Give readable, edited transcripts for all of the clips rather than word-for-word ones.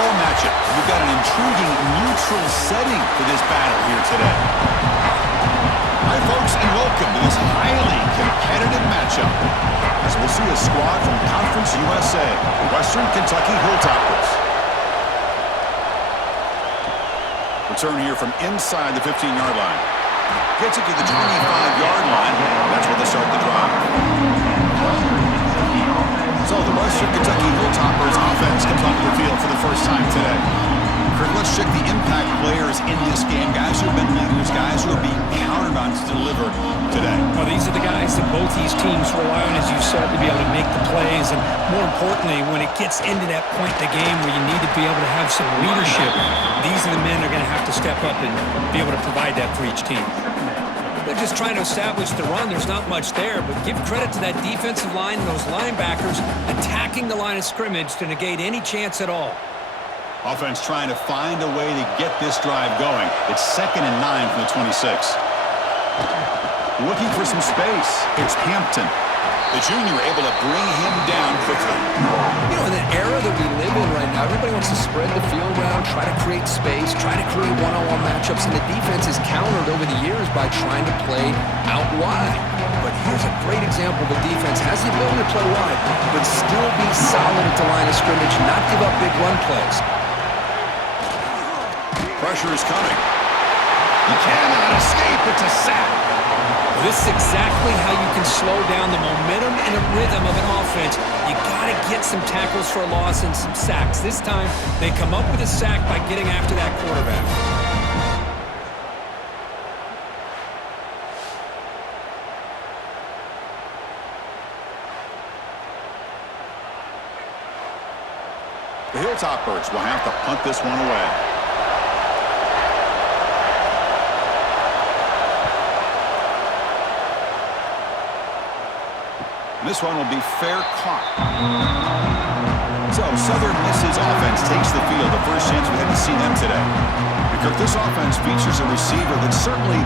football matchup. We've got an intriguing neutral setting for this battle here today. Hi, folks, and welcome to this highly competitive matchup, as we'll see a squad from Conference USA, the Western Kentucky Hilltoppers. Return here from inside the 15-yard line. Gets it to the 25-yard line. That's where they start the drive. So the Western Kentucky Hilltoppers offense comes onto the field for the first time today. Kurt, let's check the impact players in this game. Guys who have been leaders, guys who are being counted on to deliver today. Well, these are the guys that both these teams rely on, as you said, to be able to make the plays. And more importantly, when it gets into that point in the game where you need to be able to have some leadership, these are the men that are going to have to step up and be able to provide that for each team. They're just trying to establish the run. There's not much there, but give credit to that defensive line and those linebackers attacking the line of scrimmage to negate any chance at all. Offense trying to find a way to get this drive going. It's 2nd and 9 from the 26. Looking for some space. It's Hampton. The junior able to bring him down quickly. You know, in the era that we live in right now, everybody wants to spread the field around, try to create space, try to create one-on-one matchups, and the defense is countered over the years by trying to play out wide. But here's a great example. The defense has the ability to play wide, but still be solid at the line of scrimmage, not give up big run plays. Pressure is coming. He cannot escape. It's a sack. This is exactly how you can slow down the momentum and the rhythm of an offense. You got to get some tackles for a loss and some sacks. This time, they come up with a sack by getting after that quarterback. The Hilltoppers will have to punt this one away. This one will be fair caught. So Southern Miss's offense takes the field. The first chance we had to see them today. Because this offense features a receiver that certainly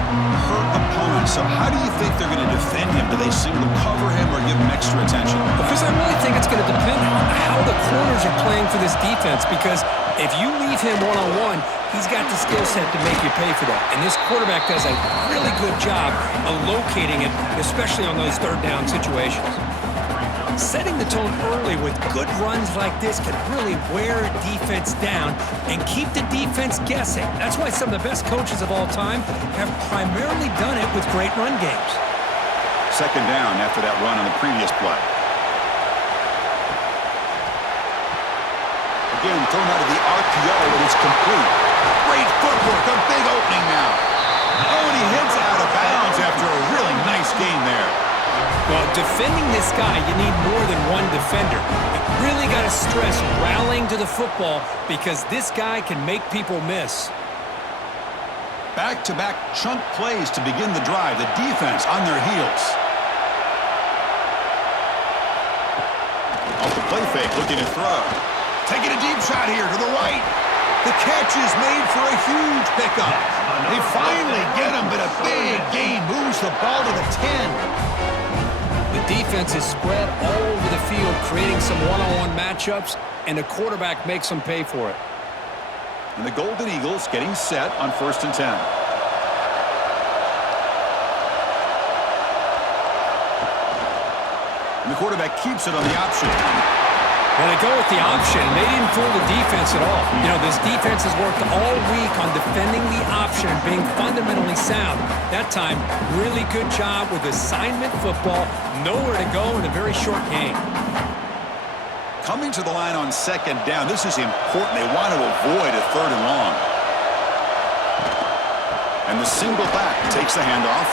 hurt opponents. So how do you think they're going to defend him? Do they single cover him or give him extra attention? Because I really think it's going to depend on how the corners are playing for this defense. Because if you leave him one-on-one, he's got the skill set to make you pay for that. And this quarterback does a really good job of locating it, especially on those third down situations. Setting the tone early with good runs like this can really wear a defense down and keep the defense guessing. That's why some of the best coaches of all time have primarily done it with great run games. 2nd down after that run on the previous play. Again, thrown out of the RPO, and it's complete. Great footwork, a big opening now. Oh, and he hits out of bounds after a really nice game there. Well, defending this guy, you need more than one defender. You really got to stress rallying to the football because this guy can make people miss. Back-to-back chunk plays to begin the drive. The defense on their heels. Off the play fake, looking to throw. Taking a deep shot here to the right. The catch is made for a huge pickup. They finally get him, but a big gain moves the ball to the 10. The defense is spread all over the field, creating some one-on-one matchups, and the quarterback makes them pay for it. And the Golden Eagles getting set on 1st and 10. And the quarterback keeps it on the option. Well, they go with the option. They didn't fool the defense at all. You know, this defense has worked all week on defending the option and being fundamentally sound. That time, really good job with assignment football. Nowhere to go in a very short game. Coming to the line on 2nd down. This is important. They want to avoid a 3rd and long. And the single back takes the handoff.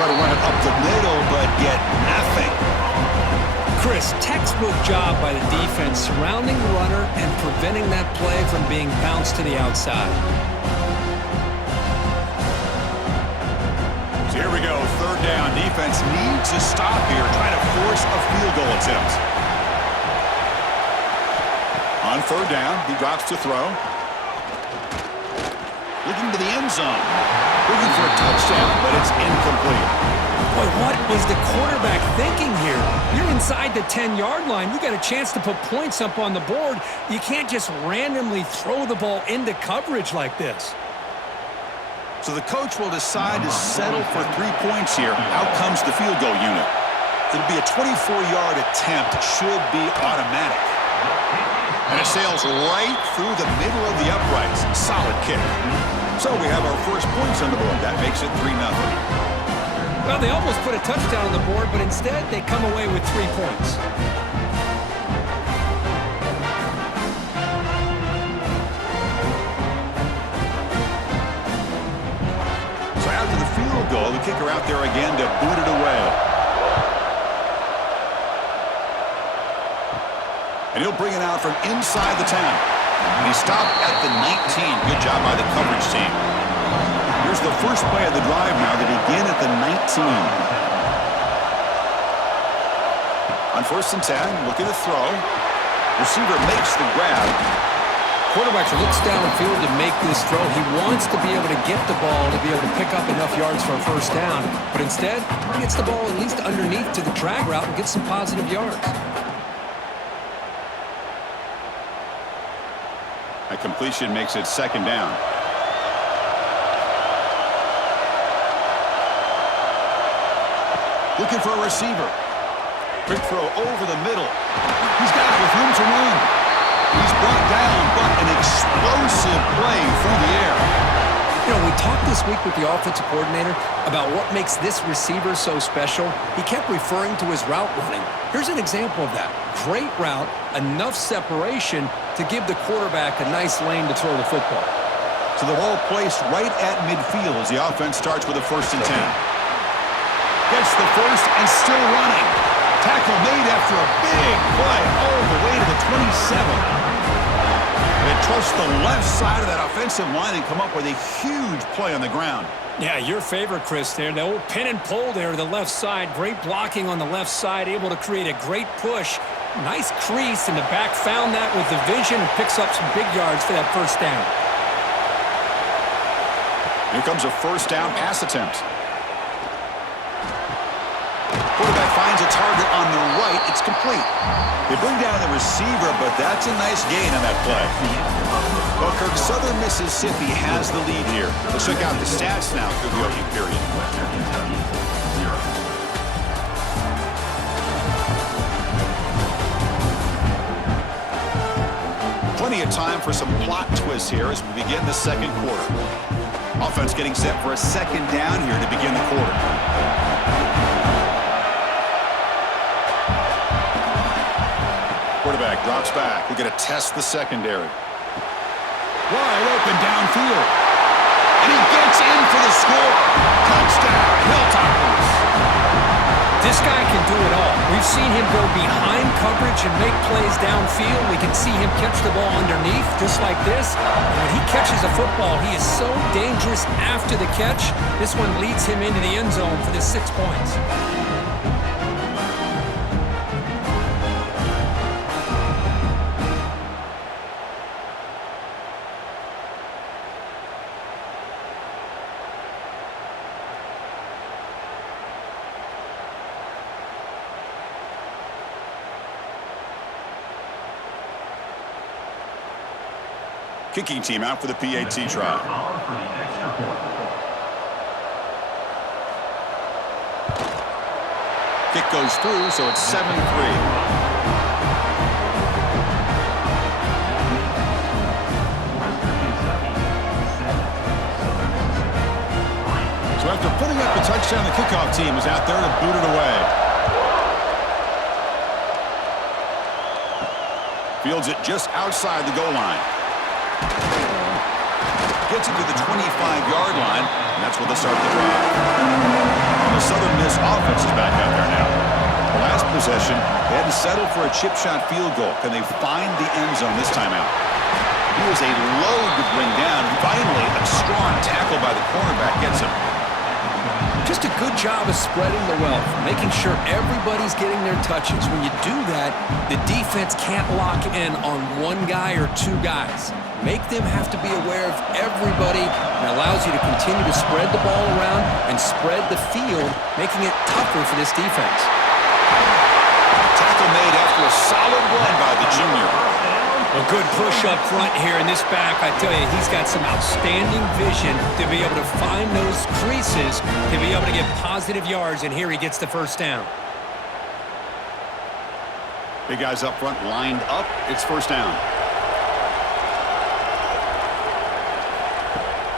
Try to run it up the middle, but get nothing. Chris, textbook job by the defense surrounding the runner and preventing that play from being bounced to the outside. So here we go, 3rd down. Defense needs to stop here, try to force a field goal attempt. On 3rd down, he drops to throw. Looking to the end zone. Looking for a touchdown, but it's incomplete. Boy, what was the quarterback thinking here? You're inside the 10-yard line. You got a chance to put points up on the board. You can't just randomly throw the ball into coverage like this. So the coach will decide to settle for 3 points here. Out comes the field goal unit. It'll be a 24-yard attempt. Should be automatic. And it sails right through the middle of the uprights. Solid kick. So we have our first points on the board. That makes it 3-0. Well, they almost put a touchdown on the board, but instead they come away with 3 points. So after the field goal, the kicker out there again to boot it away. And he'll bring it out from inside the 10. And he stopped at the 19. Good job by the coverage team. Here's the first play of the drive now. They begin at the 19. On 1st and 10, looking to throw. Receiver makes the grab. Quarterback looks downfield to make this throw. He wants to be able to get the ball to be able to pick up enough yards for a first down. But instead, he gets the ball at least underneath to the drag route and gets some positive yards. A completion makes it 2nd down. Looking for a receiver. Quick throw over the middle. He's got it with room to run. He's brought down, but an explosive play through the air. You know, we talked this week with the offensive coordinator about what makes this receiver so special. He kept referring to his route running. Here's an example of that. Great route, enough separation to give the quarterback a nice lane to throw the football. So the ball placed right at midfield as the offense starts with a 1st and 10. Gets the first and still running. Tackle made after a big play all the way to the 27. They trust the left side of that offensive line and come up with a huge play on the ground. Yeah, your favorite, Chris, there. The old pin and pull there to the left side. Great blocking on the left side, able to create a great push. Nice crease, and the back found that with the vision and picks up some big yards for that first down. Here comes a first down pass attempt. Quarterback finds a target on the right. It's complete. They bring down the receiver, but that's a nice gain on that play. Well, Kirk, Southern Mississippi has the lead here. Let's check out the stats now through the opening period. Plenty of time for some plot twists here as we begin the 2nd quarter. Offense getting set for a 2nd down here to begin the quarter. Quarterback drops back. We're going to test the secondary. Wide open downfield. And he gets in for the score. Touchdown, Hilltoppers. This guy can do it all. We've seen him go behind coverage and make plays downfield. We can see him catch the ball underneath, just like this. And when he catches a football, he is so dangerous after the catch. This one leads him into the end zone for the 6 points. Kicking team out for the PAT try. Kick goes through, so it's 7-3. So after putting up a touchdown, the kickoff team is out there to boot it away. Fields it just outside the goal line. Gets it to the 25-yard line, and that's where they start the drive. And the Southern Miss offense is back out there now. The last possession, they had to settle for a chip shot field goal. Can they find the end zone this time out? He was a load to bring down. Finally, a strong tackle by the cornerback gets him. Just a good job of spreading the wealth, making sure everybody's getting their touches. When you do that, the defense can't lock in on one guy or two guys. Make them have to be aware of everybody, and allows you to continue to spread the ball around and spread the field, making it tougher for this defense. Tackle made after a solid run by the junior. A good push up front here in this back. I tell you, he's got some outstanding vision to be able to find those creases, to be able to get positive yards, and here he gets the first down. Big guys up front lined up. It's first down.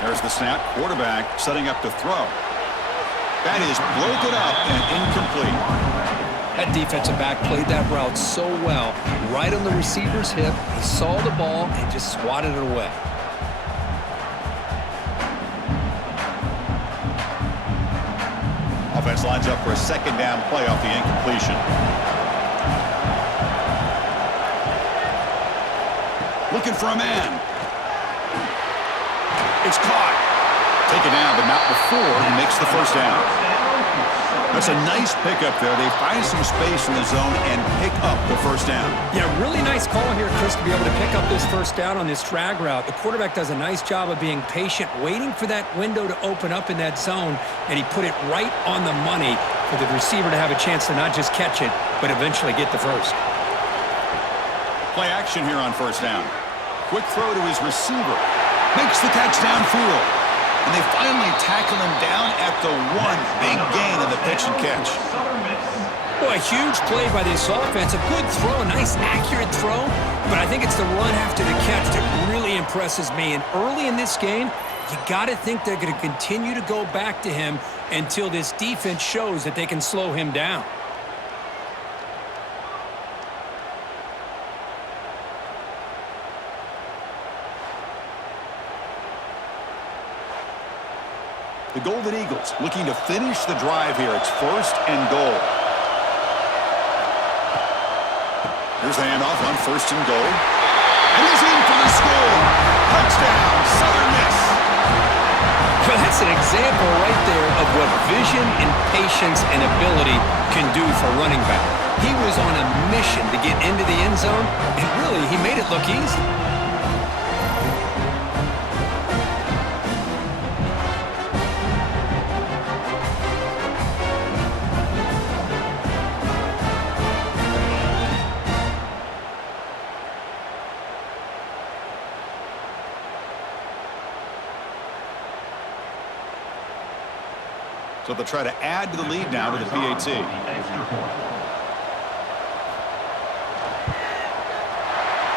There's the snap. Quarterback setting up to throw. That is broken up and incomplete. That defensive back played that route so well. Right on the receiver's hip, he saw the ball and just swatted it away. Offense lines up for a second down play off the incompletion. Looking for a man. It's caught. Taken down, but not before he makes the first down. That's a nice pickup there. They find some space in the zone and pick up the first down. Yeah, really nice call here, Chris, to be able to pick up this first down on this drag route. The quarterback does a nice job of being patient, waiting for that window to open up in that zone, and he put it right on the money for the receiver to have a chance to not just catch it, but eventually get the first. Play action here on first down. Quick throw to his receiver. Makes the catch downfield. And they finally tackle him down at the one. Big gain in the pitch and catch. Boy, a huge play by this offense. A good throw, a nice accurate throw. But I think it's the run after the catch that really impresses me. And early in this game, you got to think they're going to continue to go back to him until this defense shows that they can slow him down. The Golden Eagles looking to finish the drive here. It's first and goal. Here's the handoff on first and goal. And he's in for the score. Touchdown, Southern Miss. Well, that's an example right there of what vision and patience and ability can do for running back. He was on a mission to get into the end zone, and really, he made it look easy. So they'll try to add to the lead now to the PAT.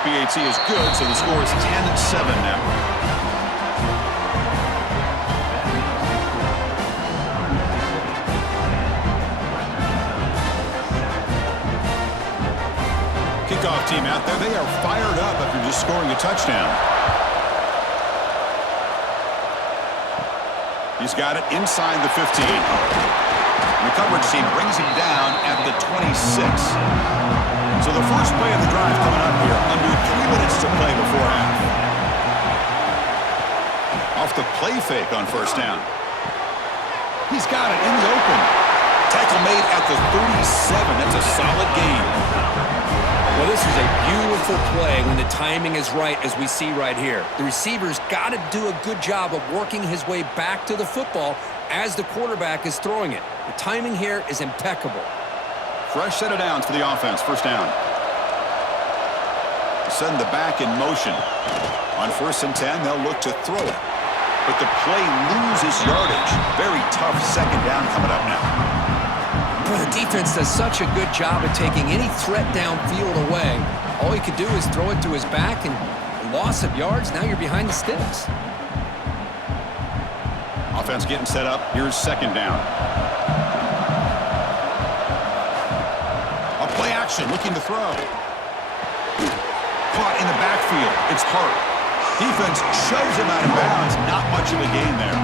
PAT is good, so the score is 10-7 now. Kickoff team out there. They are fired up after just scoring a touchdown. He's got it inside the 15. And the coverage team brings him down at the 26. So the first play of the drive coming up here, under 3 minutes to play before half. Off the play fake on first down. He's got it in the open. Tackle made at the 37. That's a solid gain. Well, this is a beautiful play when the timing is right, as we see right here. The receiver's got to do a good job of working his way back to the football as the quarterback is throwing it. The timing here is impeccable. Fresh set of downs for the offense. First down. Send the back in motion. On first and 10, they'll look to throw it. But the play loses yardage. Very tough second down coming up now. Boy, the defense does such a good job of taking any threat downfield away. All he could do is throw it to his back, and loss of yards, now you're behind the sticks. Offense getting set up. Here's second down. A play action, looking to throw. Caught in the backfield. It's Hart. Defense shoves him out of bounds. Not much of a gain there.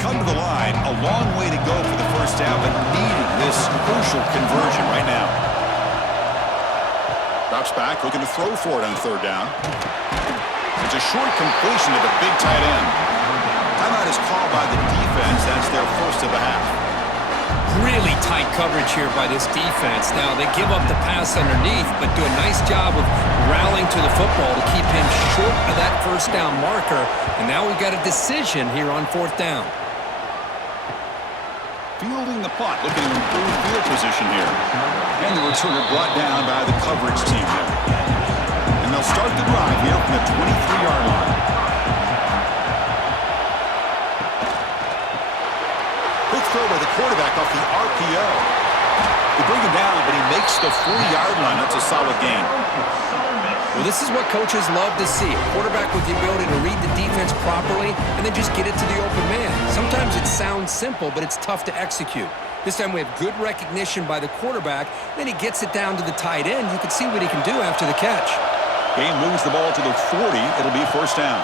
Come to the line, a long way to go for the first down, but needing this crucial conversion right now. Drops back, looking to throw for it on third down. It's a short completion to the big tight end. Timeout is called by the defense. That's their first of the half. Really tight coverage here by this defense. Now, they give up the pass underneath, but do a nice job of rallying to the football to keep him short of that first down marker. And now we've got a decision here on fourth down. Fielding the punt, looking to improve field position here. And the returner brought down by the coverage team there. And they'll start the drive here from the 23-yard line. Quick throw by the quarterback off the RPO. They bring him down, but he makes the 40-yard line. That's a solid gain. Well, this is what coaches love to see. A quarterback with the ability to read the defense properly and then just get it to the open man. Sometimes it sounds simple, but it's tough to execute. This time we have good recognition by the quarterback. Then he gets it down to the tight end. You can see what he can do after the catch. Game moves the ball to the 40. It'll be first down.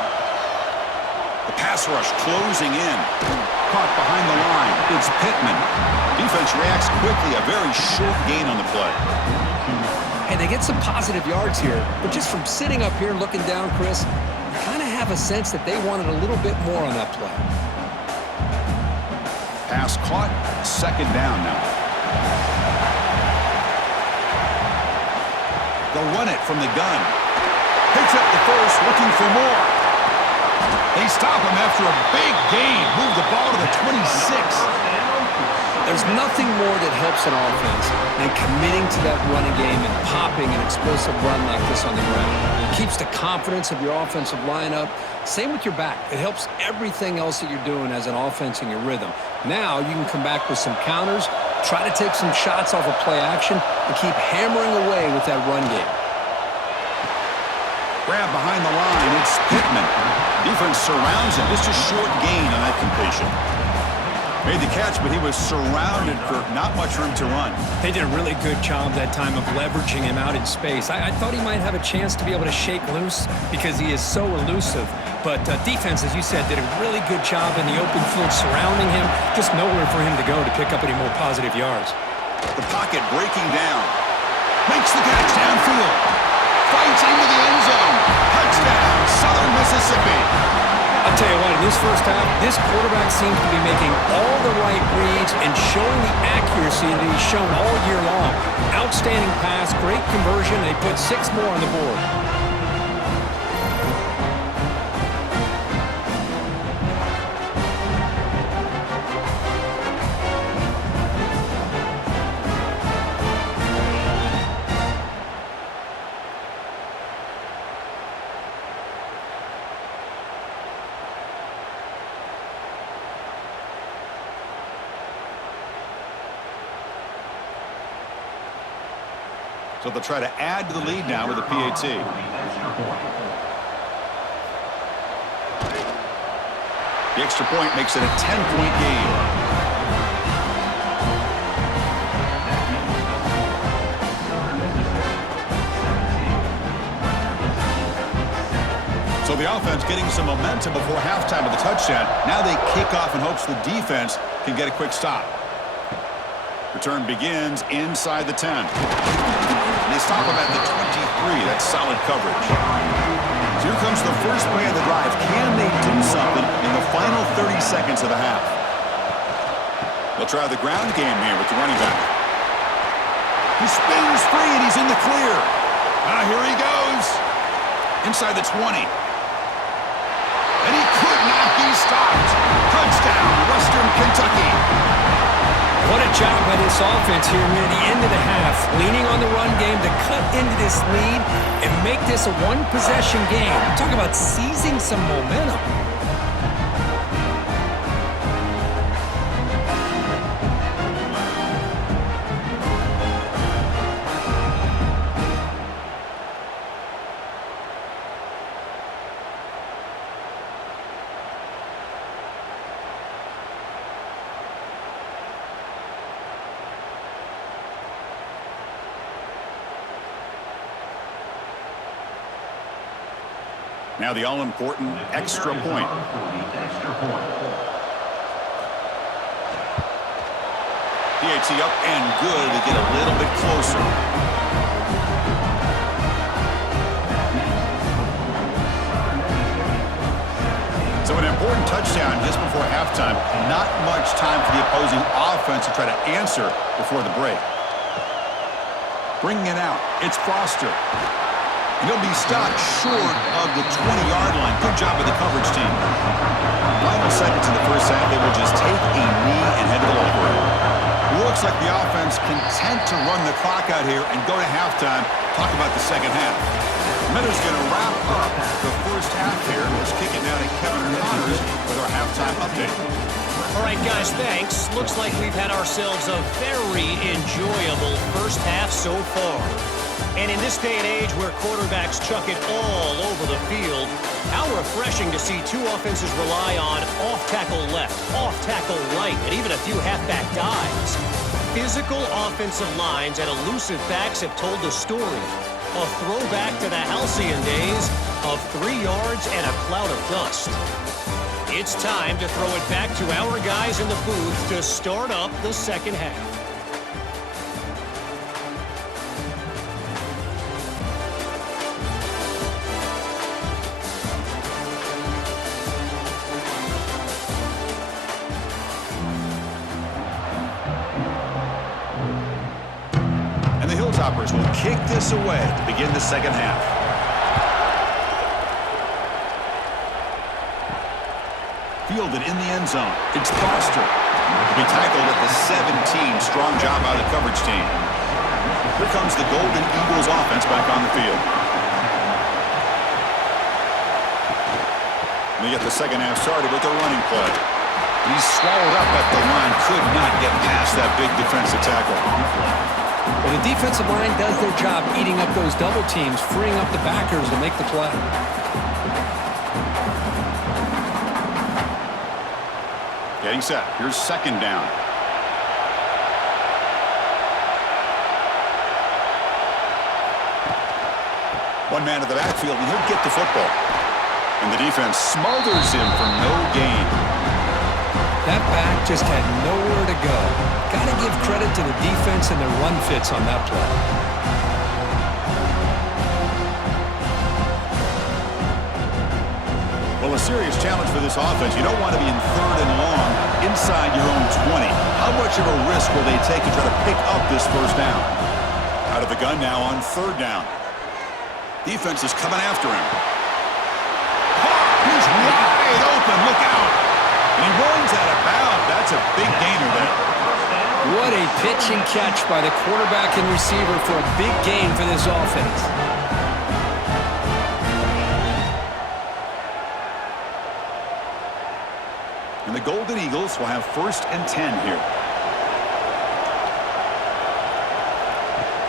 The pass rush closing in. Caught behind the line. It's Pittman. Defense reacts quickly. A very short gain on the play. And they get some positive yards here. But just from sitting up here looking down, Chris, you kind of have a sense that they wanted a little bit more on that play. Pass caught. Second down now. They'll run it from the gun. Picks up the first, looking for more. They stop him after a big gain. Move the ball to the 26. There's nothing more that helps an offense than committing to that running game and popping an explosive run like this on the ground. It keeps the confidence of your offensive lineup. Same with your back. It helps everything else that you're doing as an offense in your rhythm. Now you can come back with some counters, try to take some shots off of play action, and keep hammering away with that run game. Grab behind the line. It's Pittman. Defense surrounds him. Just a short gain on that completion. Made the catch, but he was surrounded, Kirk. Not much room to run. They did a really good job that time of leveraging him out in space. I thought he might have a chance to be able to shake loose because he is so elusive. But defense, as you said, did a really good job in the open field surrounding him. Just nowhere for him to go to pick up any more positive yards. The pocket breaking down. Makes the catch downfield. Fights into the end zone. Touchdown, Southern Mississippi. I'll tell you what, in this first half, this quarterback seems to be making all the right reads and showing the accuracy that he's shown all year long. Outstanding pass, great conversion, and they put 6 more on the board. So they'll try to add to the lead now with a PAT. The extra point makes it a 10-point game. So the offense getting some momentum before halftime with the touchdown. Now they kick off in hopes the defense can get a quick stop. Return begins inside the 10. They stop him at the 23. That's solid coverage. So here comes the first play of the drive. Can they do something in the final 30 seconds of the half? They'll try the ground game here with the running back. He spins free and he's in the clear. Here he goes. Inside the 20. And he could not be stopped. Touchdown, Western Kentucky. What a job by this offense here near the end of the half, leaning on the run game to cut into this lead and make this a one-possession game. Talk about seizing some momentum. Now the all-important extra point. PAT up and good to get a little bit closer. important touchdown just before halftime. Not much time for the opposing offense to try to answer before the break. Bringing it out, it's Foster. And he'll be stopped short of the 20-yard line. Good job of the coverage team. Final seconds in the first half, they will just take a knee and head to the locker room. Looks like the offense content to run the clock out here and go to halftime. Talk about the second half. Miller's going to wrap up the first half here. Let's kick it down to Kevin Connors with our halftime update. All right, guys, thanks. Looks like we've had ourselves a very enjoyable first half so far. And in this day and age where quarterbacks chuck it all over the field, how refreshing to see two offenses rely on off-tackle left, off-tackle right, and even a few halfback dives. Physical offensive lines and elusive backs have told the story. A throwback to the halcyon days of 3 yards and a cloud of dust. It's time to throw it back to our guys in the booth to start up the second half. And the Hilltoppers will kick this away to begin the second half. Fielded in the end zone. It's Foster. To be tackled at the 17. Strong job by the coverage team. Here comes the Golden Eagles offense back on the field. And they get the second half started with a running play. He's swallowed up at the line. Could not get past that big defensive tackle. Well, the defensive line does their job eating up those double teams, freeing up the backers to make the play. Getting set. Here's second down. One man to the backfield, and he'll get the football. And the defense smothers him for no gain. That back just had nowhere to go. Got to give credit to the defense and their run fits on that play. Well, a serious challenge for this offense. You don't want to be in third and long inside your own 20. How much of a risk will they take to try to pick up this first down? Out of the gun now on third down. Defense is coming after him. He's wide open. Look out. And he runs out of bounds. That's a big gainer there. What a pitch and catch by the quarterback and receiver for a big gain for this offense. And the Golden Eagles will have 1st and 10 here.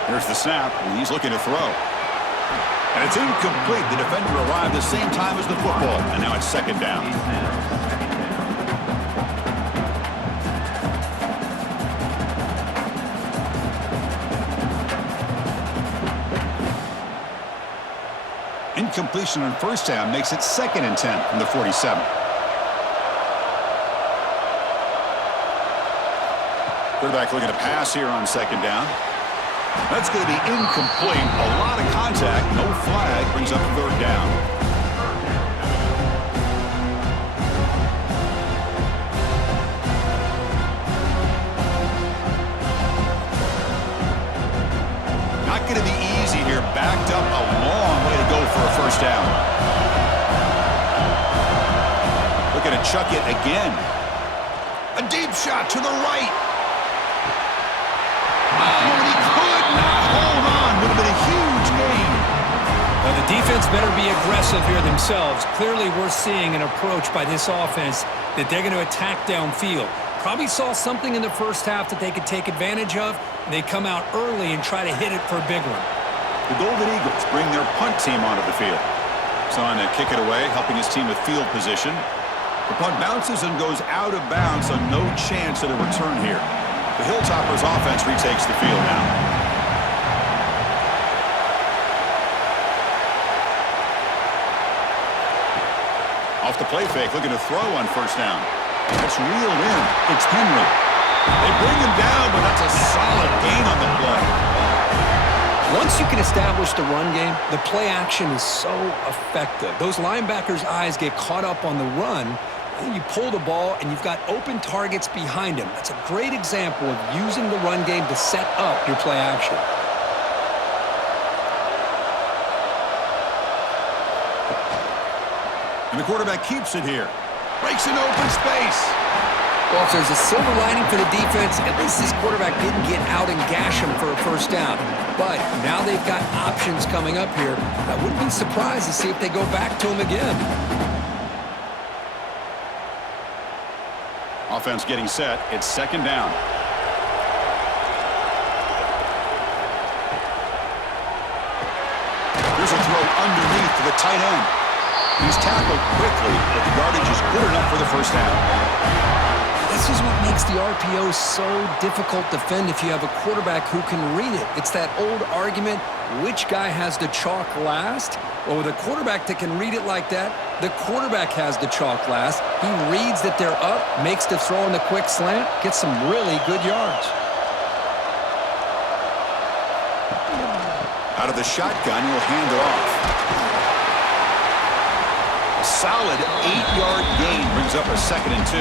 Here's the snap, and he's looking to throw. And it's incomplete. The defender arrived the same time as the football, and now it's second down. Incompletion on first down makes it 2nd and 10 from the 47. Quarterback looking to pass here on second down. That's going to be incomplete. A lot of contact. No flag. Brings up third down. Not going to be easy here. Backed up a long way to go for a first down. Looking to chuck it again. A deep shot to the right. Oh, and he could not hold on. Would have been a huge gain. Well, the defense better be aggressive here themselves. Clearly, we're seeing an approach by this offense that they're going to attack downfield. Probably saw something in the first half that they could take advantage of, and they come out early and try to hit it for a big one. The Golden Eagles bring their punt team onto the field. It's on to kick it away, helping his team with field position. The punt bounces and goes out of bounds, so no chance at a return here. The Hilltoppers offense retakes the field now. Off the play fake, looking to throw on first down. That's reeled in. It's Henry. They bring him down, but that's a solid gain on the play. Once you can establish the run game, the play action is so effective. Those linebackers' eyes get caught up on the run, And you pull the ball, and you've got open targets behind him. That's a great example of using the run game to set up your play action. And the quarterback keeps it here. Breaks an open space. Well, if there's a silver lining for the defense, at least this quarterback didn't get out and gash him for a first down. But now they've got options coming up here. I wouldn't be surprised to see if they go back to him again. Offense getting set. It's second down. Here's a throw underneath to the tight end. He's tackled quickly, but the yardage is good enough for the first down. This is what makes the RPO so difficult to defend if you have a quarterback who can read it. It's that old argument, which guy has the chalk last? Well, with a quarterback that can read it like that, the quarterback has the chalk last. He reads that they're up, makes the throw in the quick slant, gets some really good yards. Out of the shotgun, he'll hand it off. A solid 8-yard gain brings up a 2nd and 2.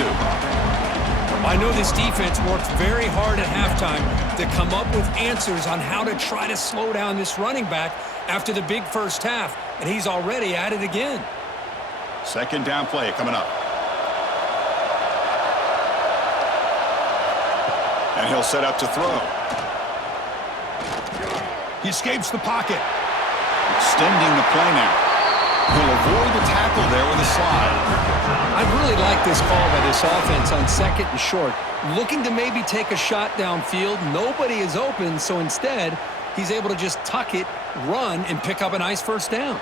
I know this defense worked very hard at halftime to come up with answers on how to try to slow down this running back after the big first half, and he's already at it again. Second down play coming up. And he'll set up to throw. He escapes the pocket. Extending the play now. He'll avoid the tackle there with a slide. I really like this call by this offense on 2nd and short. Looking to maybe take a shot downfield. Nobody is open, so instead, he's able to just tuck it, run, and pick up a nice first down.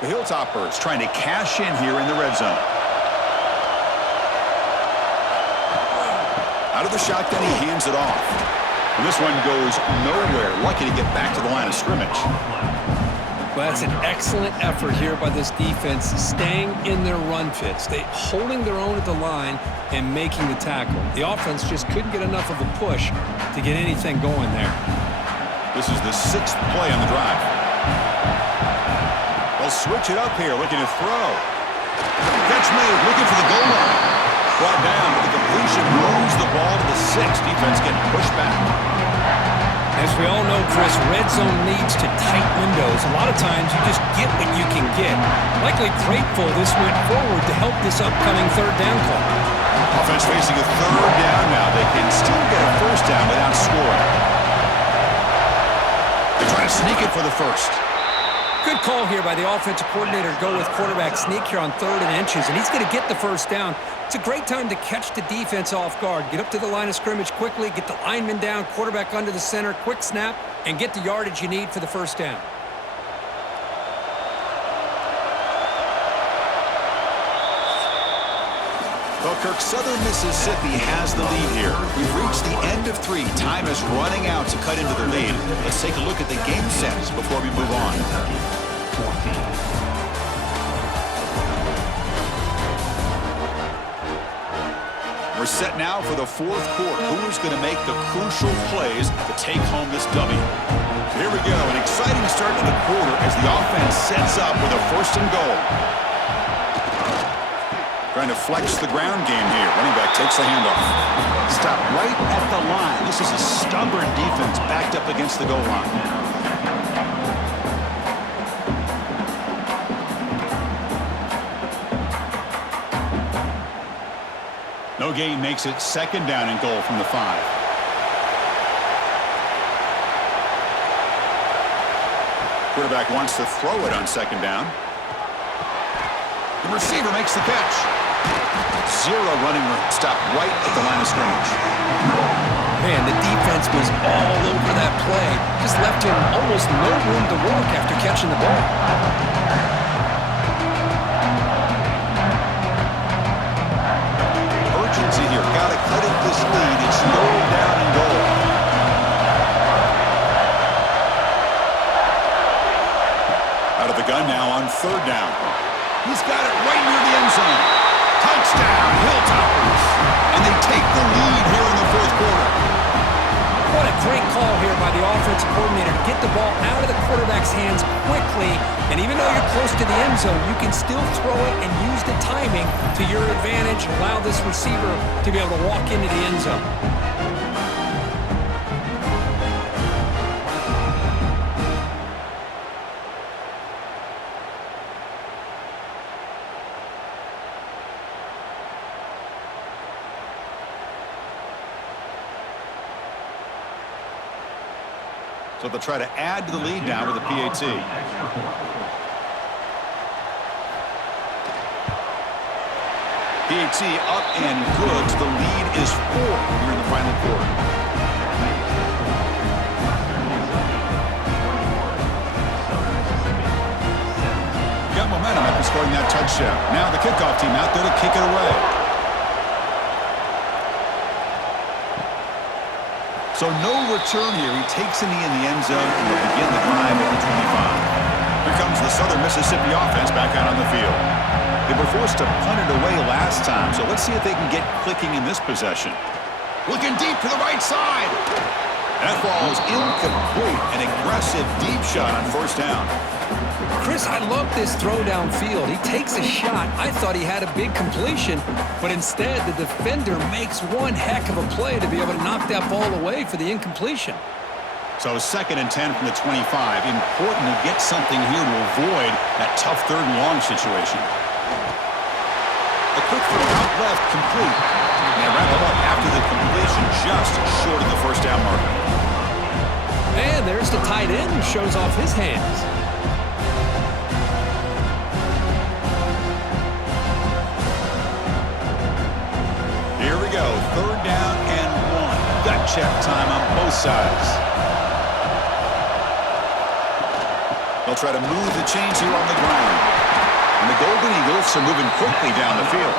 The Hilltoppers trying to cash in here in the red zone. Out of the shotgun, he hands it off. And this one goes nowhere. Lucky to get back to the line of scrimmage. Well, that's an excellent effort here by this defense, staying in their run fits. They holding their own at the line and making the tackle. The offense just couldn't get enough of a push to get anything going there. This is the 6th play on the drive. They'll switch it up here, looking to throw. Catch made, looking for the goal line. Brought down, but the completion moves the ball to the 6. Defense getting pushed back. As we all know, Chris, red zone leads to tight windows. A lot of times you just get what you can get. Likely grateful this went forward to help this upcoming third down call. Offense facing a third down now. They can still get a first down without scoring. They're trying to sneak it for the first. Good call here by the offensive coordinator to go with quarterback sneak here on 3rd and inches, and he's going to get the first down. It's a great time to catch the defense off guard. Get up to the line of scrimmage quickly, get the lineman down, quarterback under the center, quick snap, and get the yardage you need for the first down. Well, Kirk, Southern Mississippi has the lead here. We've reached the end of 3. Time is running out to cut into the lead. Let's take a look at the game sets before we move on. We're set now for the 4th quarter. Who is going to make the crucial plays to take home this W? Here we go. An exciting start to the quarter as the offense sets up with a 1st and goal. Trying to flex the ground game here. Running back takes the handoff. Stop right at the line. This is a stubborn defense backed up against the goal line. No gain makes it 2nd down and goal from the 5. Quarterback wants to throw it on 2nd down. The receiver makes the catch. 0 running room. Stop right at the line of scrimmage. Man, the defense was all over that play. Just left him almost no room to work after catching the ball. Urgency here. Got to cut it this lead. It's 3rd down and goal. Out of the gun now on 3rd down. He's got it right near the end zone. Touchdown, Hilltoppers. And they take the lead here in the 4th quarter. What a great call here by the offensive coordinator to get the ball out of the quarterback's hands quickly. And even though you're close to the end zone, you can still throw it and use the timing to your advantage. Allow this receiver to be able to walk into the end zone. So they'll try to add to the lead now with a PAT. PAT up and good. So the lead is 4 here in the final quarter. Got momentum after scoring that touchdown. Now the kickoff team out there to kick it away. So no return here. He takes in the end zone and will begin the drive at the 25. Here comes the Southern Mississippi offense back out on the field. They were forced to punt it away last time, so let's see if they can get clicking in this possession. Looking deep to the right side. That ball is incomplete. An aggressive deep shot on first down. Chris, I love this throw downfield. He takes a shot. I thought he had a big completion, but instead the defender makes one heck of a play to be able to knock that ball away for the incompletion. So 2nd and 10 from the 25. Important to get something here to avoid that tough 3rd and long situation. A quick throw out left, complete. And wrap it up after the completion, just short of the first down marker. And there's the tight end who shows off his hands. Here we go, 3rd down and 1. Gut check time on both sides. They'll try to move the chains here on the ground. And the Golden Eagles are moving quickly down the field.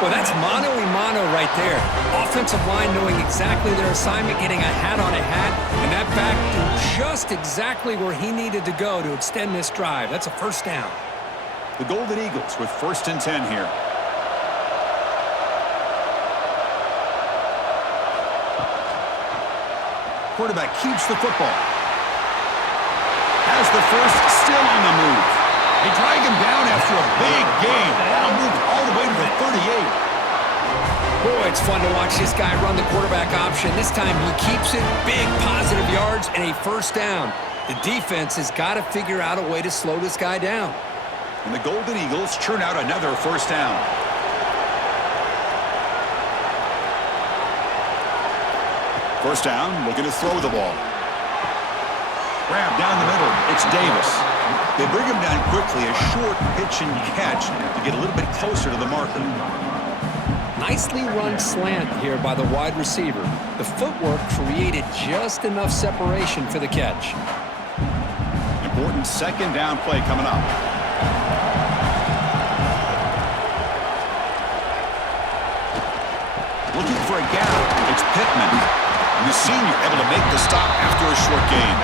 Well, that's mano-a-mano right there. Offensive line knowing exactly their assignment, getting a hat on a hat, and that back to just exactly where he needed to go to extend this drive. That's a first down. The Golden Eagles with 1st and 10 here. Quarterback keeps the football. Has the first, still on the move. They drag him down after a big gain. Ball moved all the way to the 38. Boy, it's fun to watch this guy run the quarterback option. This time he keeps it, big positive yards, and a first down. The defense has got to figure out a way to slow this guy down. And the Golden Eagles churn out another first down. First down, looking to throw the ball. Grab down the middle. It's Davis. They bring him down quickly, a short pitch and catch to get a little bit closer to the marker. Nicely run slant here by the wide receiver. The footwork created just enough separation for the catch. Important 2nd down play coming up. Looking for a gap. It's Pittman. The senior able to make the stop after a short gain.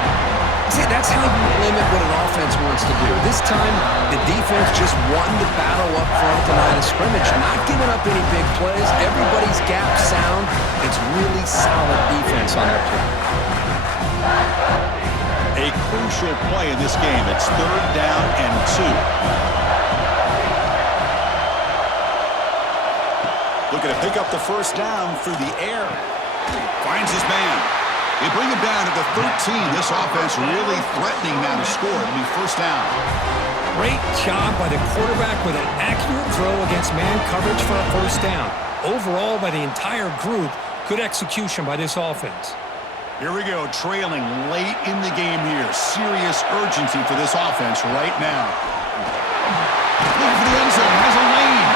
See, that's how you limit what an offense wants to do. This time, the defense just won the battle up front at the line of scrimmage, not giving up any big plays. Everybody's gap sound. It's really solid defense on their play. A crucial play in this game. It's 3rd down and 2. Looking to pick up the first down through the air. Finds his man. They bring him down at the 13. This offense really threatening now to score. It'll be first down. Great job by the quarterback with an accurate throw against man coverage for a first down. Overall, by the entire group, good execution by this offense. Here we go, trailing late in the game here. Serious urgency for this offense right now. Looking for the end zone, has a lane.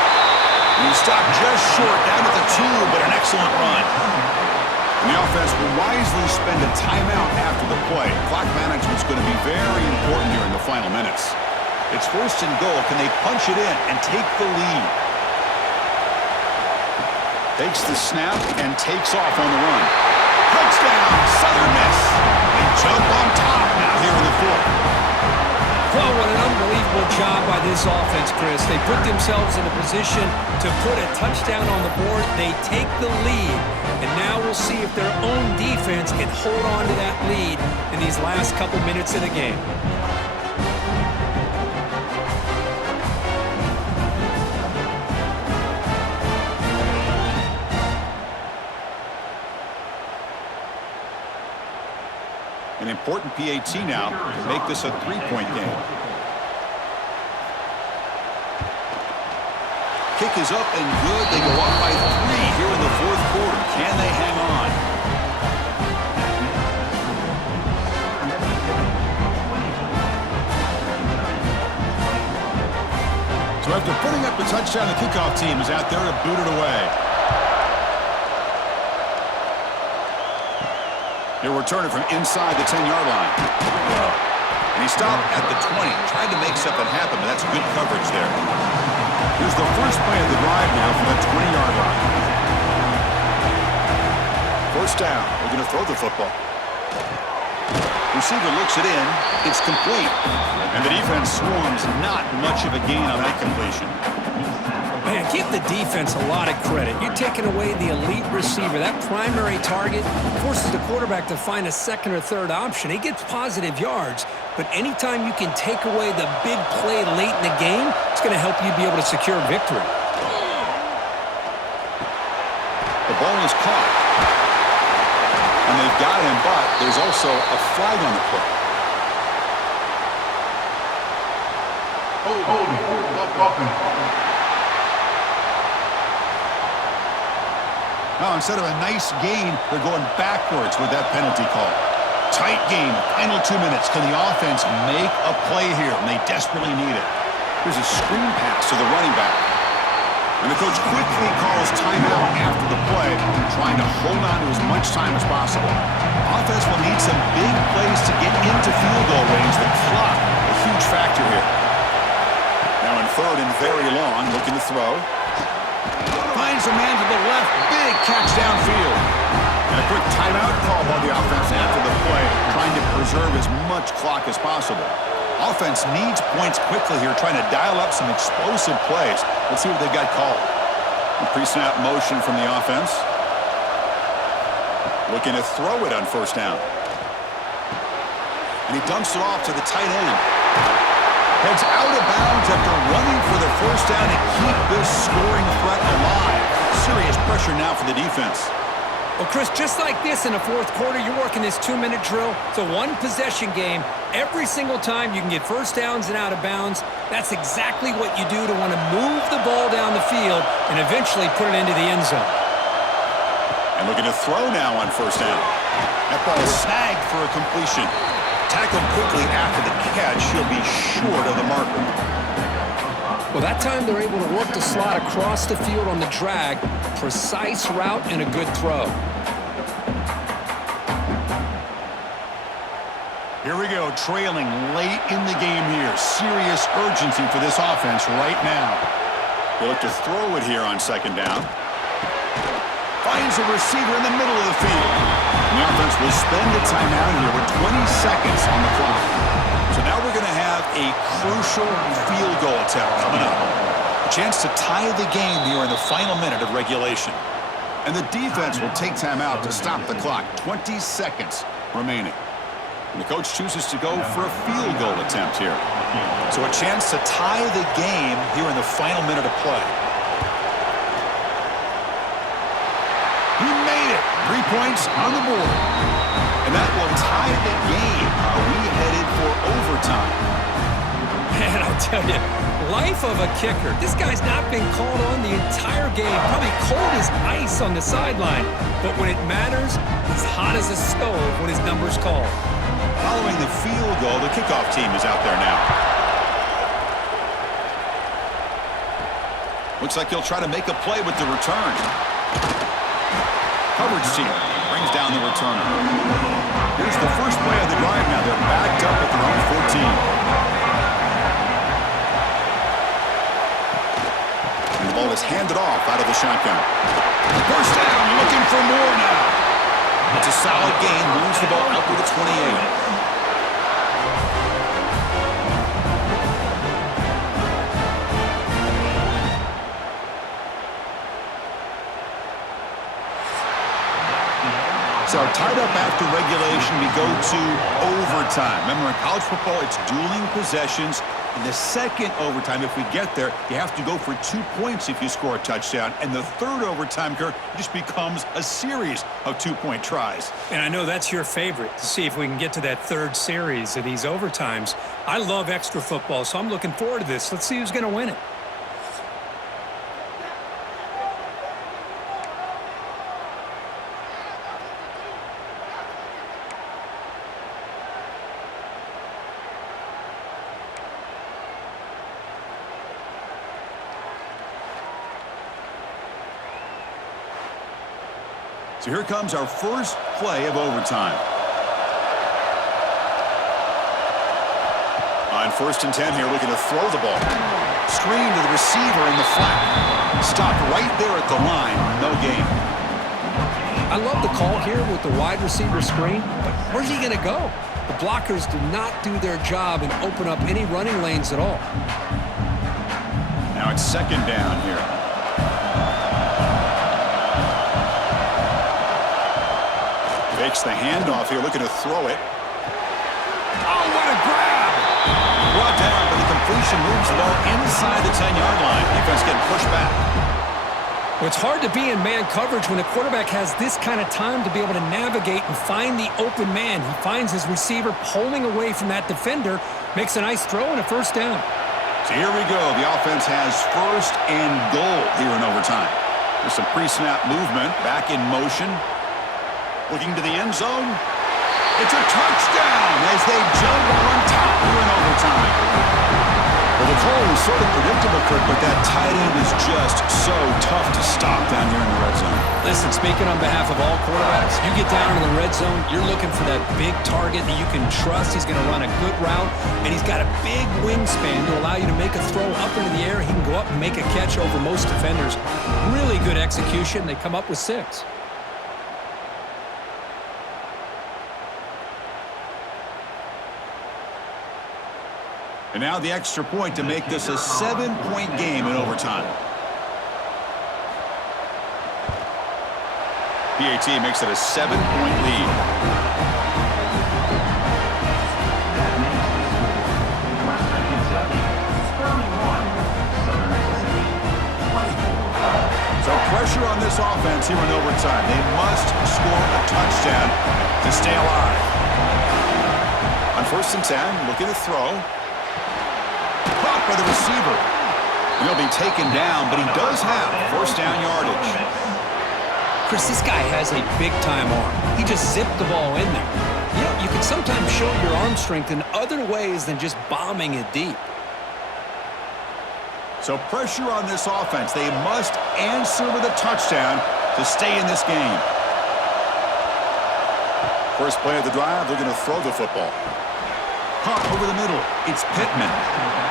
He stopped just short, down at the 2, but an excellent run. And the offense will wisely spend a timeout after the play. Clock management's going to be very important here in the final minutes. It's 1st and goal. Can they punch it in and take the lead? Takes the snap and takes off on the run. Touchdown, Southern Miss. They jump on top now here in the 4th. Well, what an unbelievable incredible job by this offense, Chris. They put themselves in a position to put a touchdown on the board. They take the lead, and now we'll see if their own defense can hold on to that lead in these last couple minutes of the game. An important PAT now to make this a three-point game. Kick is up and good. They go up by 3 here in the fourth quarter. Can they hang on? So after putting up the touchdown, the kickoff team is out there to boot it away. He'll return it from inside the 10-yard line. And he stopped at the 20. Tried to make something happen, but that's good coverage there. Here's the first play of the drive now from the 20-yard line. First down. We're going to throw the football. Receiver looks it in. It's complete. And the defense swarms. Not much of a gain on that completion. Man, give the defense a lot of credit. You're taking away the elite receiver. That primary target forces the quarterback to find a second or third option. He gets positive yards, but anytime you can take away the big play late in the game, it's going to help you be able to secure victory. The ball is caught. And they've got him, but there's also a flag on the play. Now, instead of a nice gain, they're going backwards with that penalty call. Tight game, final 2 minutes. Can the offense make a play here? And they desperately need it. Here's a screen pass to the running back. And the coach quickly calls timeout after the play, trying to hold on to as much time as possible. Offense will need some big plays to get into field goal range. The clock, a huge factor here. Now in third and very long, looking to throw. Finds a man to the left. Big catch downfield. And a quick timeout call by the offense after the play, trying to preserve as much clock as possible. Offense needs points quickly here, trying to dial up some explosive plays. Let's see what they've got called. A pre-snap motion from the offense. Looking to throw it on first down. And he dumps it off to the tight end. Heads out of bounds after running for the first down to keep this scoring threat alive. Serious pressure now for the defense. Well, Chris, just like this in the fourth quarter, you're working this 2-minute drill. It's a one-possession game. Every single time you can get first downs and out of bounds, that's exactly what you do to want to move the ball down the field and eventually put it into the end zone. And looking to throw now on first down. That ball is snagged for a completion. Tackled quickly after the catch. He'll be short of the marker. Well, that time they're able to work the slot across the field on the drag. Precise route and a good throw. Here we go, trailing late in the game here. Serious urgency for this offense right now. They look to throw it here on second down. Finds a receiver in the middle of the field. And the offense will spend a timeout here with 20 seconds on the clock. So now we're going to have a crucial field goal attempt coming up. A chance to tie the game here in the final minute of regulation. And the defense will take timeout to stop the clock. 20 seconds remaining. And the coach chooses to go for a field goal attempt here. So a chance to tie the game here in the final minute of play. He made it. 3 points on the board. And that will tie the game. Are we headed for overtime? Man, I'll tell you, life of a kicker. This guy's not been called on the entire game. Probably cold as ice on the sideline. But when it matters, he's hot as a stove when his number's called. Following the field goal, the kickoff team is out there now. Looks like he'll try to make a play with the return. Coverage team brings down the returner. Here's the first play of the drive now. They're backed up at their own 14. And the ball is handed off out of the shotgun. First down, looking for more now. It's a solid gain, moves the ball up to the 28. Tied up after regulation, we go to overtime. Remember, in college football, it's dueling possessions. In the second overtime, if we get there, you have to go for 2 points if you score a touchdown. And the third overtime, Kirk, just becomes a series of 2-point tries. And I know that's your favorite, to see if we can get to that third series of these overtimes. I love extra football, so I'm looking forward to this. Let's see who's going to win it. So here comes our first play of overtime. On 1st and 10 here, looking to throw the ball. Screen to the receiver in the flat. Stopped right there at the line. No gain. I love the call here with the wide receiver screen, but where's he going to go? The blockers do not do their job and open up any running lanes at all. Now it's 2nd down here. Fakes the handoff here, looking to throw it. Oh, what a grab! Brought down, but the completion moves the ball inside the 10-yard line. Defense getting pushed back. Well, it's hard to be in man coverage when the quarterback has this kind of time to be able to navigate and find the open man. He finds his receiver pulling away from that defender, makes a nice throw and a 1st down. So here we go. The offense has 1st and goal here in overtime. There's some pre-snap movement, back in motion. Looking to the end zone. It's a touchdown as they jump on top here in overtime. Well, the call was sort of predictable, Kirk, but that tight end is just so tough to stop down here in the red zone. Listen, speaking on behalf of all quarterbacks, you get down in the red zone, you're looking for that big target that you can trust. He's going to run a good route, and he's got a big wingspan to allow you to make a throw up into the air. He can go up and make a catch over most defenders. Really good execution. They come up with 6. And now the extra point to make this a 7-point game in overtime. PAT makes it a 7-point lead. So pressure on this offense here in overtime. They must score a touchdown to stay alive. On 1st and 10, looking to throw. Caught by the receiver. He'll be taken down, but he does have 1st down yardage. Chris, this guy has a big-time arm. He just zipped the ball in there. You know, you can sometimes show your arm strength in other ways than just bombing it deep. So pressure on this offense. They must answer with a touchdown to stay in this game. First play of the drive, they're going to throw the football. Pump over the middle. It's Pittman.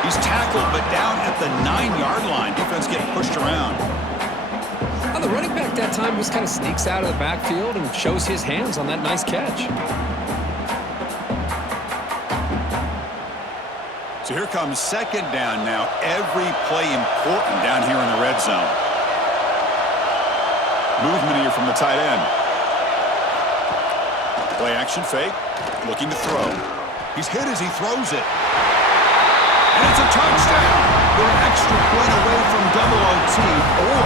He's tackled, but down at the 9-yard line. Defense getting pushed around. Well, the running back that time just kind of sneaks out of the backfield and shows his hands on that nice catch. So here comes 2nd down now. Every play important down here in the red zone. Movement here from the tight end. Play action fake. Looking to throw. He's hit as he throws it. And it's a touchdown. They're an extra point away from double OT. Or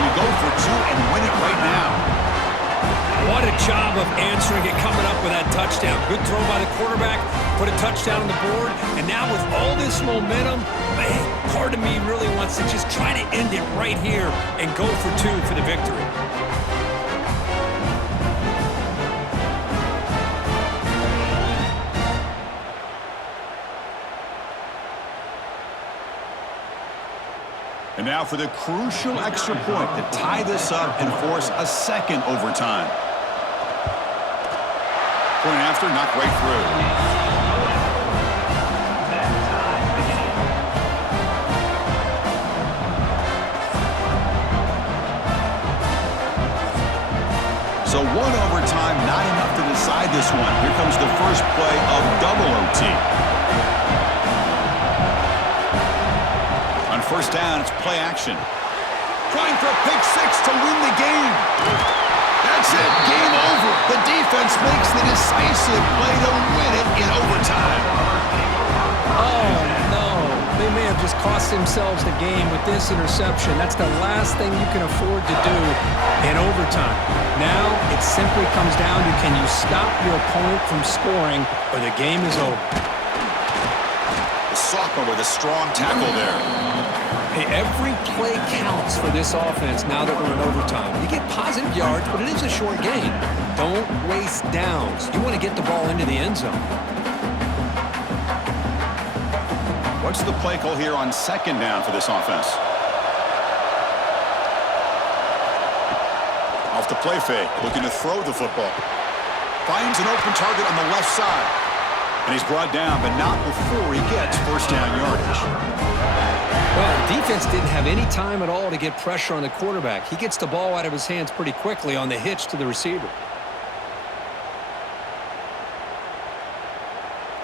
you go for 2 and win it right now. What a job of answering it, coming up with that touchdown. Good throw by the quarterback, put a touchdown on the board, and now with all this momentum, man, part of me really wants to just try to end it right here and go for 2 for the victory. And now for the crucial extra point to tie this up and force a 2nd overtime. Point after, knocked right through. So 1 overtime, not enough to decide this one. Here comes the first play of double OT. On 1st down, it's play action. Trying for a pick 6 to win the game. That's That's it. Game over. The defense makes the decisive play to win it in overtime. Oh, no. They may have just cost themselves the game with this interception. That's the last thing you can afford to do in overtime. Now it simply comes down to, can you stop your opponent from scoring, or the game is over. The sophomore with a strong tackle there. Hey, every play counts for this offense now that we're in overtime. You get positive yards, but it is a short game. Don't waste downs. You want to get the ball into the end zone. What's the play call here on second down for this offense? Off the play fake, looking to throw the football. Finds an open target on the left side. And he's brought down, but not before he gets first down yardage. Well, the defense didn't have any time at all to get pressure on the quarterback. He gets the ball out of his hands pretty quickly on the hitch to the receiver.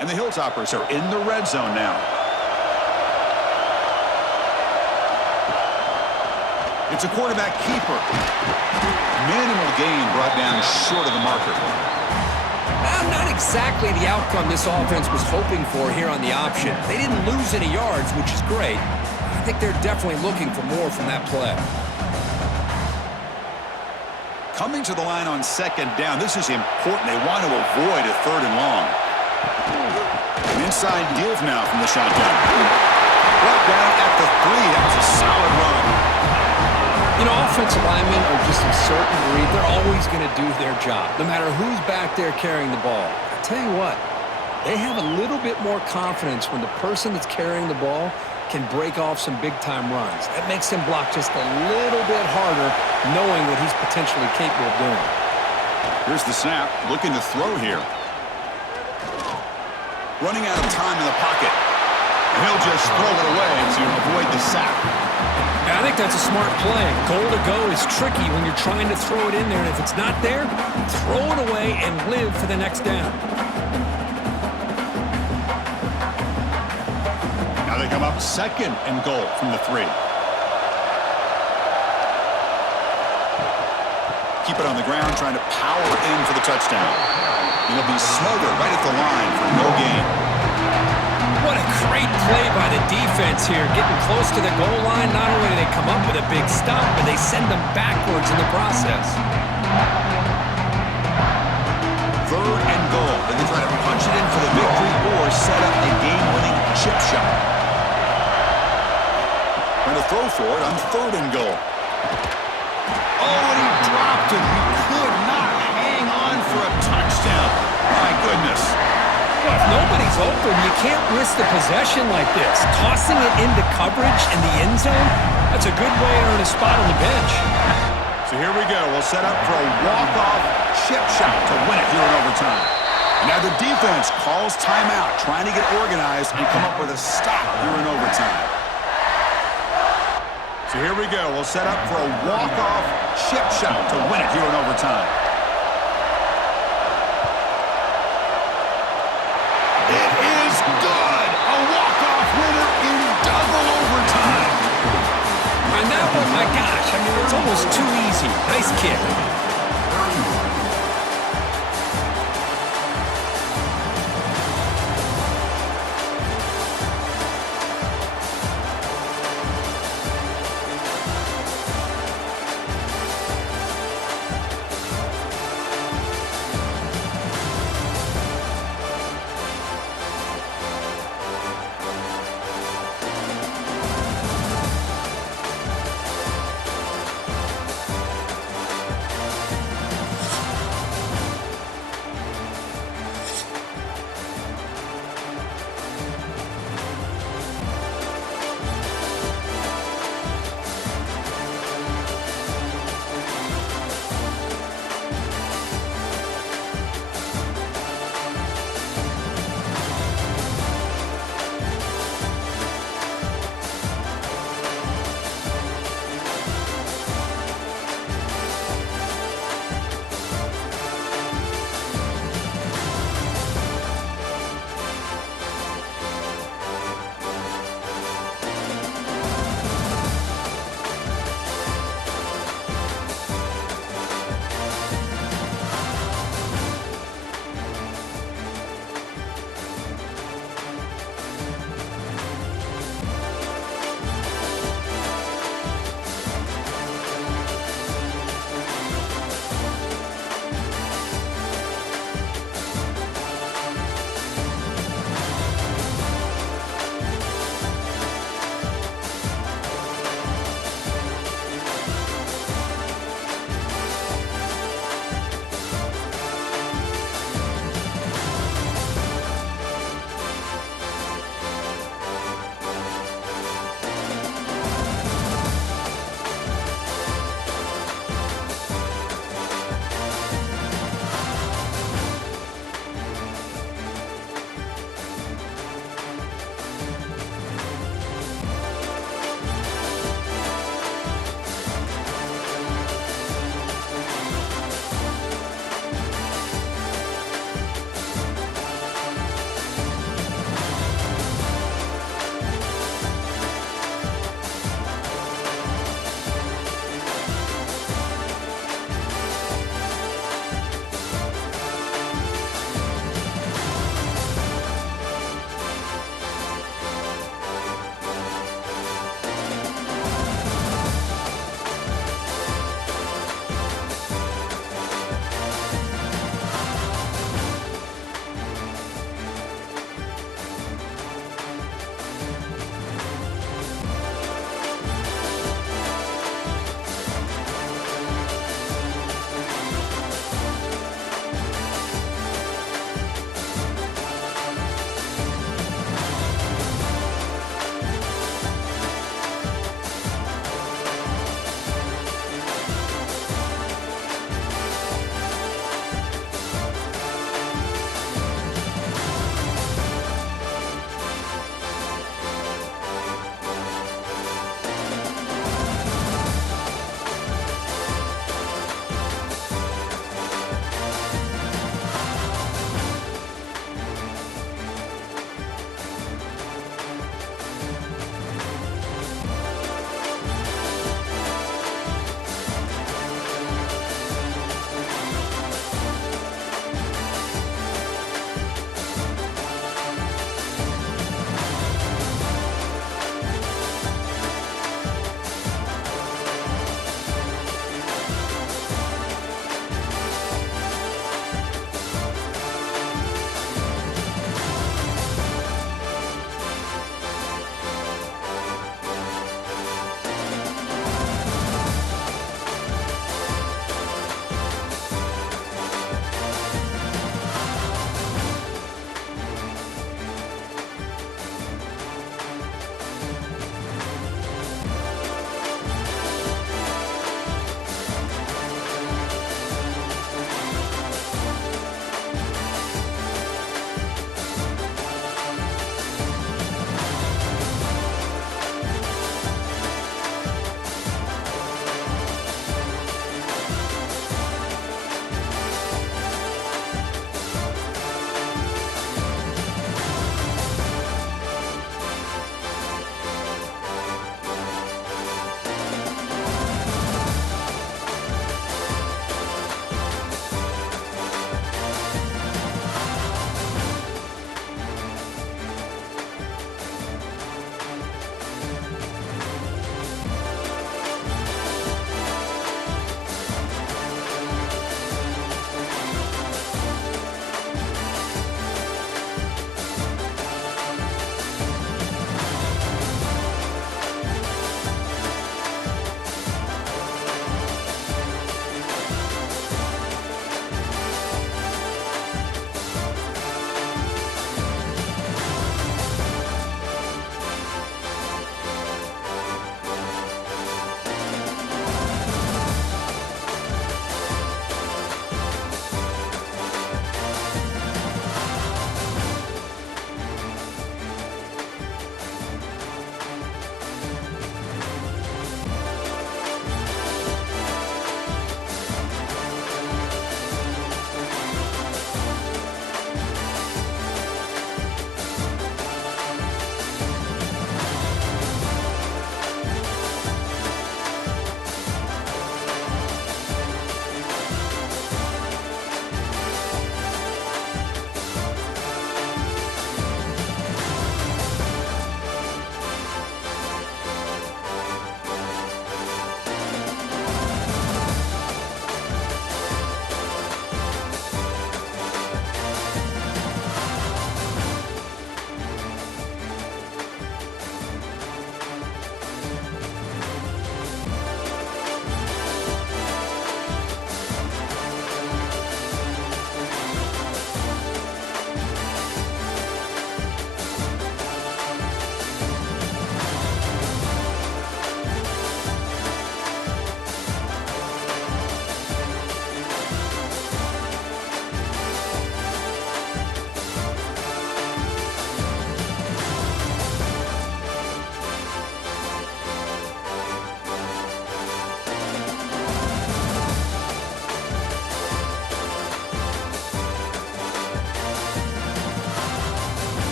And the Hilltoppers are in the red zone now. It's a quarterback keeper. Minimal gain brought down short of the marker. Not exactly the outcome this offense was hoping for here on the option. They didn't lose any yards, which is great. I think they're definitely looking for more from that play. Coming to the line on second down, this is important. They want to avoid a third and long. An inside give now from the shotgun. Brought down at the 3. That was a solid run. You know, offensive linemen are just a certain breed. They're always going to do their job, no matter who's back there carrying the ball. I tell you what, they have a little bit more confidence when the person that's carrying the ball can break off some big-time runs. That makes him block just a little bit harder, knowing what he's potentially capable of doing. Here's the snap, looking to throw here. Running out of time in the pocket. And he'll just throw it away to avoid the sack. I think that's a smart play. Goal to go is tricky when you're trying to throw it in there, and if it's not there, throw it away and live for the next down. Now they come up second and goal from the 3. Keep it on the ground, trying to power in for the touchdown. It'll be smothered right at the line for no gain. What a great play by the defense here. Getting close to the goal line, not only do they come up with a big stop, but they send them backwards in the process. Third and goal. Then they try to punch it in for the victory or set up a game-winning chip shot. Trying to throw for it on third and goal. Oh, and he dropped it. He could not hang on for a touchdown. My goodness. Well, if nobody's open, you can't risk the possession like this. Tossing it into coverage in the end zone, that's a good way to earn a spot on the bench. So here we go. We'll set up for a walk-off chip shot to win it here in overtime. And now the defense calls timeout, trying to get organized and come up with a stop here in overtime. So here we go. We'll set up for a walk-off chip shot to win it here in overtime. It is good! A walk-off winner in double overtime. And that one, my gosh, I mean, it's almost too easy. Nice kick.